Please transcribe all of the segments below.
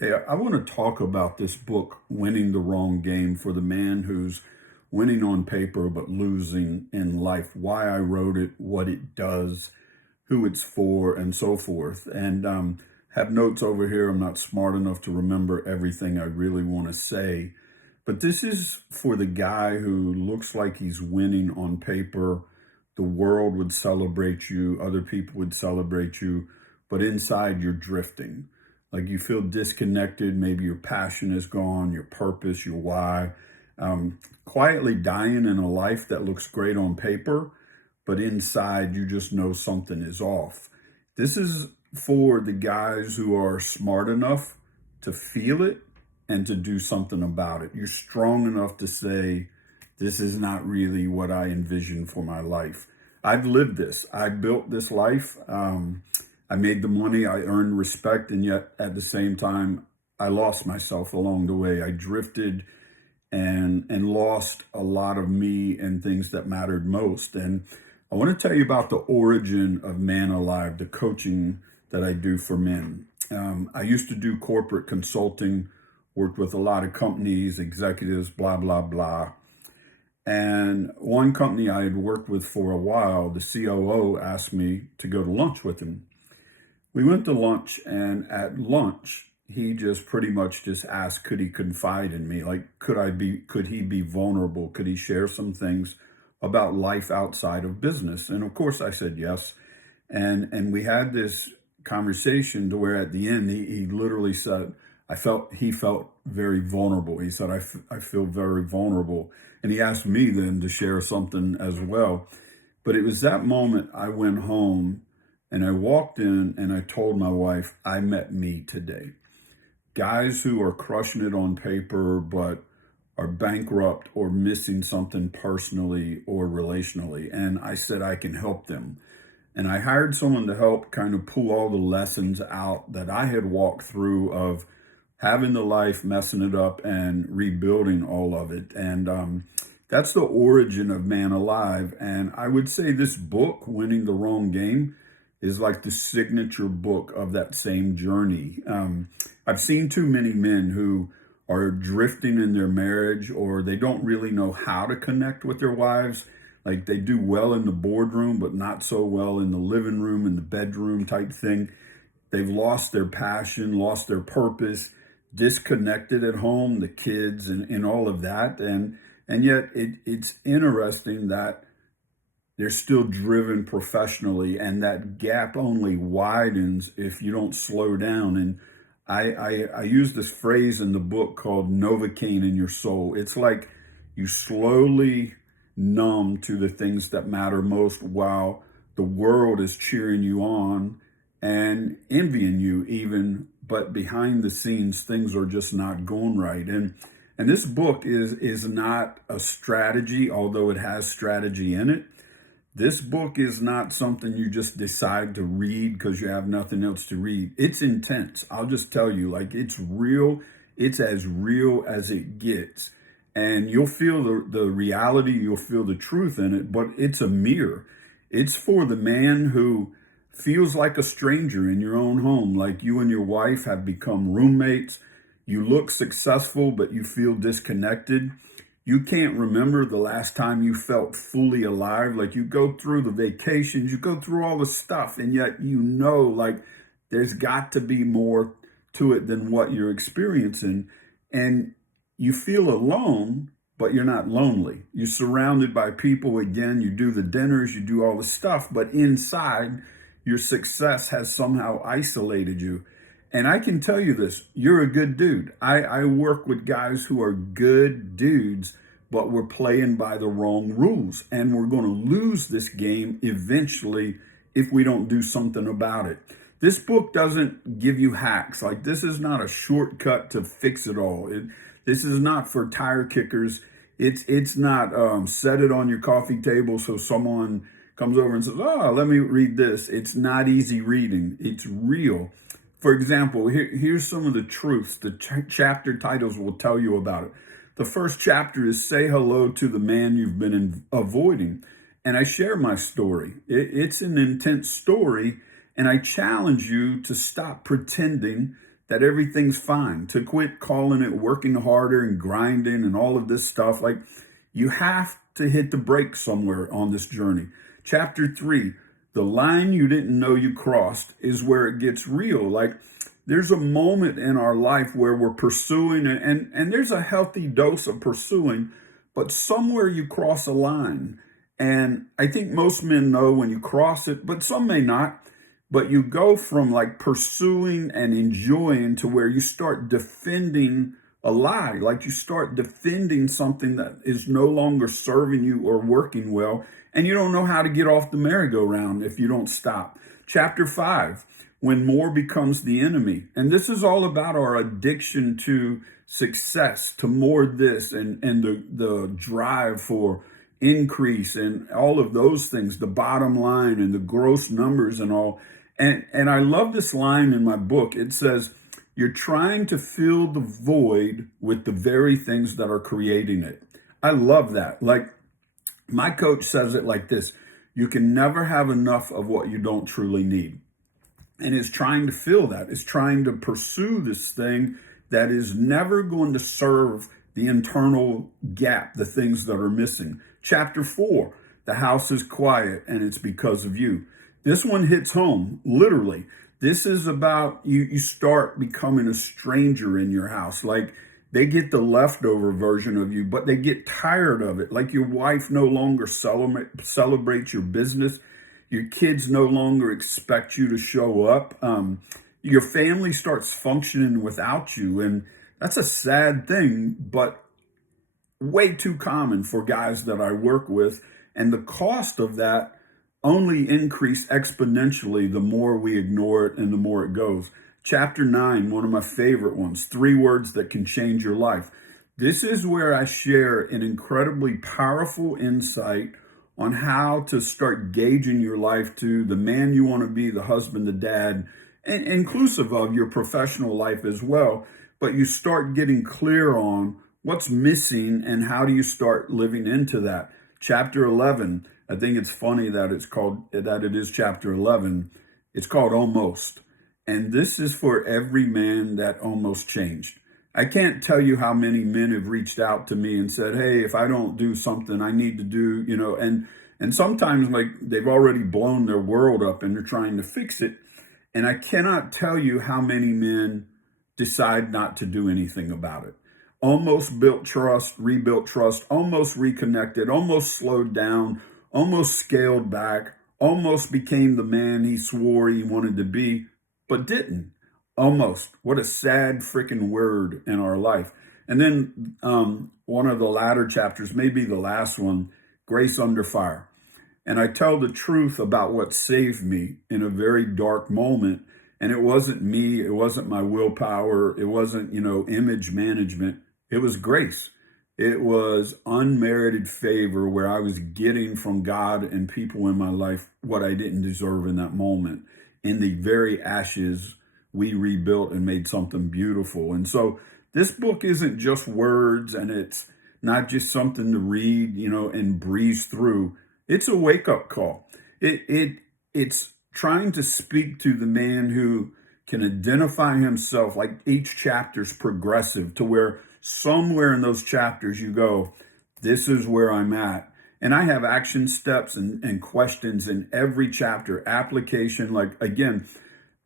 Hey, I want to talk about this book, Winning the Wrong Game, for the man who's winning on paper but losing in life. Why I wrote it, what it does, who it's for, and so forth. And have notes over here. I'm not smart enough to remember everything I really want to say. But this is for the guy who looks like he's winning on paper. The world would celebrate you, other people would celebrate you, but inside you're drifting. Like you feel disconnected. Maybe your passion is gone, your purpose, your why. Quietly dying in a life that looks great on paper, but inside you just know something is off. This is for the guys who are smart enough to feel it and to do something about it. You're strong enough to say, this is not really what I envisioned for my life. I've lived this. I built this life. I made the money. I earned respect. And yet at the same time, I lost myself along the way. I drifted and lost a lot of me and things that mattered most. And I want to tell you about the origin of Man Alive, the coaching that I do for men. I used to do corporate consulting, worked with a lot of companies, executives, blah, blah, blah. And one company I had worked with for a while, the COO asked me to go to lunch with him. We went to lunch, and at lunch, he just pretty much just asked, could he confide in me? Like, could he be vulnerable? Could he share some things about life outside of business? And of course I said yes. And we had this conversation to where at the end, he literally said, he felt very vulnerable. He said, I feel very vulnerable. And he asked me then to share something as well. But it was that moment I went home and I walked in and I told my wife, I met me today. Guys who are crushing it on paper, but are bankrupt or missing something personally or relationally. And I said, I can help them. And I hired someone to help kind of pull all the lessons out that I had walked through of having the life, messing it up, and rebuilding all of it. And that's the origin of Man Alive. And I would say this book, Winning the Wrong Game, is like the signature book of that same journey. I've seen too many men who are drifting in their marriage, or they don't really know how to connect with their wives. Like they do well in the boardroom, but not so well in the living room and the bedroom type thing. They've lost their passion, lost their purpose, disconnected at home, the kids and all of that. And yet it's interesting that they're still driven professionally, and that gap only widens if you don't slow down. And I use this phrase in the book called Novocaine in your soul. It's like you slowly numb to the things that matter most while the world is cheering you on and envying you even, but behind the scenes things are just not going right. And this book is not a strategy, although it has strategy in it. This book is not something you just decide to read because you have nothing else to read. It's intense. I'll just tell you, like, it's real. It's as real as it gets. And you'll feel the reality, you'll feel the truth in it, but it's a mirror. It's for the man who feels like a stranger in your own home, like you and your wife have become roommates. You look successful, but you feel disconnected. You can't remember the last time you felt fully alive. Like you go through the vacations, you go through all the stuff, and yet you know, like, there's got to be more to it than what you're experiencing. And you feel alone, but you're not lonely. You're surrounded by people again. You do the dinners, you do all the stuff, but inside, your success has somehow isolated you. And I can tell you this, you're a good dude. I work with guys who are good dudes, but we're playing by the wrong rules. And we're going to lose this game eventually if we don't do something about it. This book doesn't give you hacks. Like, this is not a shortcut to fix it all. This is not for tire kickers. It's not set it on your coffee table so someone comes over and says, oh, let me read this. It's not easy reading. It's real. For example, here's some of the truths the chapter titles will tell you about it. The first chapter is Say Hello to the Man You've Been Avoiding. And I share my story. It's an intense story, and I challenge you to stop pretending that everything's fine, to quit calling it working harder and grinding and all of this stuff. Like, you have to hit the brakes somewhere on this journey. Chapter 3, the line you didn't know you crossed, is where it gets real. Like, there's a moment in our life where we're pursuing, and there's a healthy dose of pursuing, but somewhere you cross a line. And I think most men know when you cross it, but some may not. But you go from like pursuing and enjoying to where you start defending a lie, like you start defending something that is no longer serving you or working well, and you don't know how to get off the merry-go-round if you don't stop. Chapter 5, when more becomes the enemy. And this is all about our addiction to success, to more this, and the drive for increase and all of those things, the bottom line and the gross numbers and all. And I love this line in my book. It says, you're trying to fill the void with the very things that are creating it. I love that. Like, my coach says it like this: you can never have enough of what you don't truly need. And it's trying to fill that. It's trying to pursue this thing that is never going to serve the internal gap, the things that are missing. Chapter 4, the house is quiet and it's because of you. This one hits home, literally. This is about you start becoming a stranger in your house. Like, they get the leftover version of you, but they get tired of it. Like, your wife no longer celebrates your business. Your kids no longer expect you to show up. Your family starts functioning without you. And that's a sad thing, but way too common for guys that I work with. And the cost of that only increase exponentially the more we ignore it and the more it goes. Chapter 9, one of my favorite ones, 3 words that can change your life. This is where I share an incredibly powerful insight on how to start gauging your life to the man you want to be, the husband, the dad, and inclusive of your professional life as well. But you start getting clear on what's missing and how do you start living into that. Chapter 11, I think it's funny that it is chapter 11. It's called Almost. And this is for every man that almost changed. I can't tell you how many men have reached out to me and said, hey, if I don't do something I need to do, and sometimes like they've already blown their world up and they're trying to fix it. And I cannot tell you how many men decide not to do anything about it. Almost built trust, rebuilt trust, almost reconnected, almost slowed down, almost scaled back, almost became the man he swore he wanted to be, but didn't. Almost. What a sad freaking word in our life. And then one of the latter chapters, maybe the last one, Grace Under Fire. And I tell the truth about what saved me in a very dark moment. And it wasn't me. It wasn't my willpower. It wasn't, image management. It was grace. It was unmerited favor where I was getting from God and people in my life what I didn't deserve in that moment. In the very ashes, we rebuilt and made something beautiful. And so this book isn't just words, and it's not just something to read, and breeze through. It's a wake-up call. It's trying to speak to the man who can identify himself, like each chapter's progressive, to where somewhere in those chapters you go, this is where I'm at. And I have action steps and questions in every chapter, application. Like, again,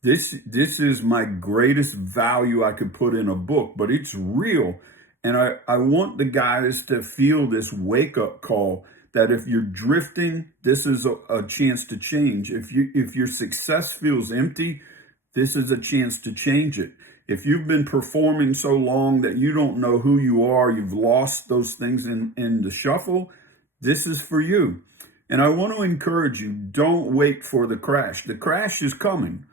this is my greatest value I could put in a book, but it's real. And I want the guys to feel this wake-up call that if you're drifting, this is a chance to change. If your success feels empty, this is a chance to change it. If you've been performing so long that you don't know who you are, you've lost those things in the shuffle, this is for you. And I want to encourage you, don't wait for the crash. The crash is coming.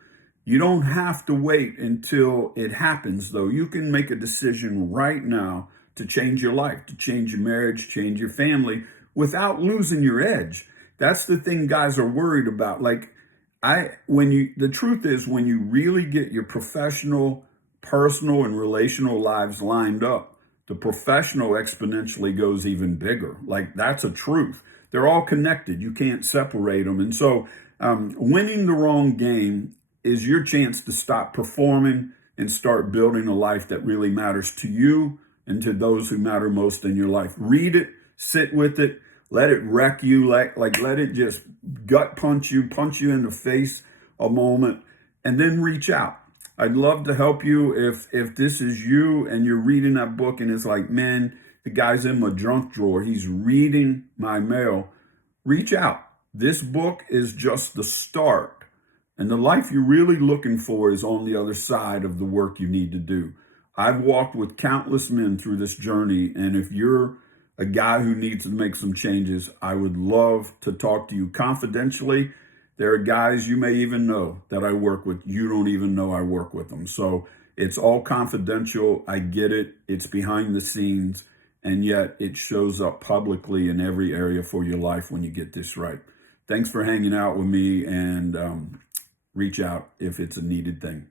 You don't have to wait until it happens, though. You can make a decision right now to change your life, to change your marriage, change your family without losing your edge. That's the thing guys are worried about. Like, the truth is, when you really get your professional, personal, and relational lives lined up, the professional exponentially goes even bigger. Like, that's a truth. They're all connected. You can't separate them. And so winning the wrong game is your chance to stop performing, and start building a life that really matters to you and to those who matter most in your life. Read it, sit with it, let it wreck you, let it just gut punch you in the face a moment, and then reach out. I'd love to help you if this is you and you're reading that book and it's like, man, the guy's in my junk drawer. He's reading my mail. Reach out. This book is just the start. And the life you're really looking for is on the other side of the work you need to do. I've walked with countless men through this journey, and if you're a guy who needs to make some changes, I would love to talk to you confidentially. There are guys you may even know that I work with. You don't even know I work with them. So it's all confidential. I get it. It's behind the scenes, and yet it shows up publicly in every area for your life when you get this right. Thanks for hanging out with me, and reach out if it's a needed thing.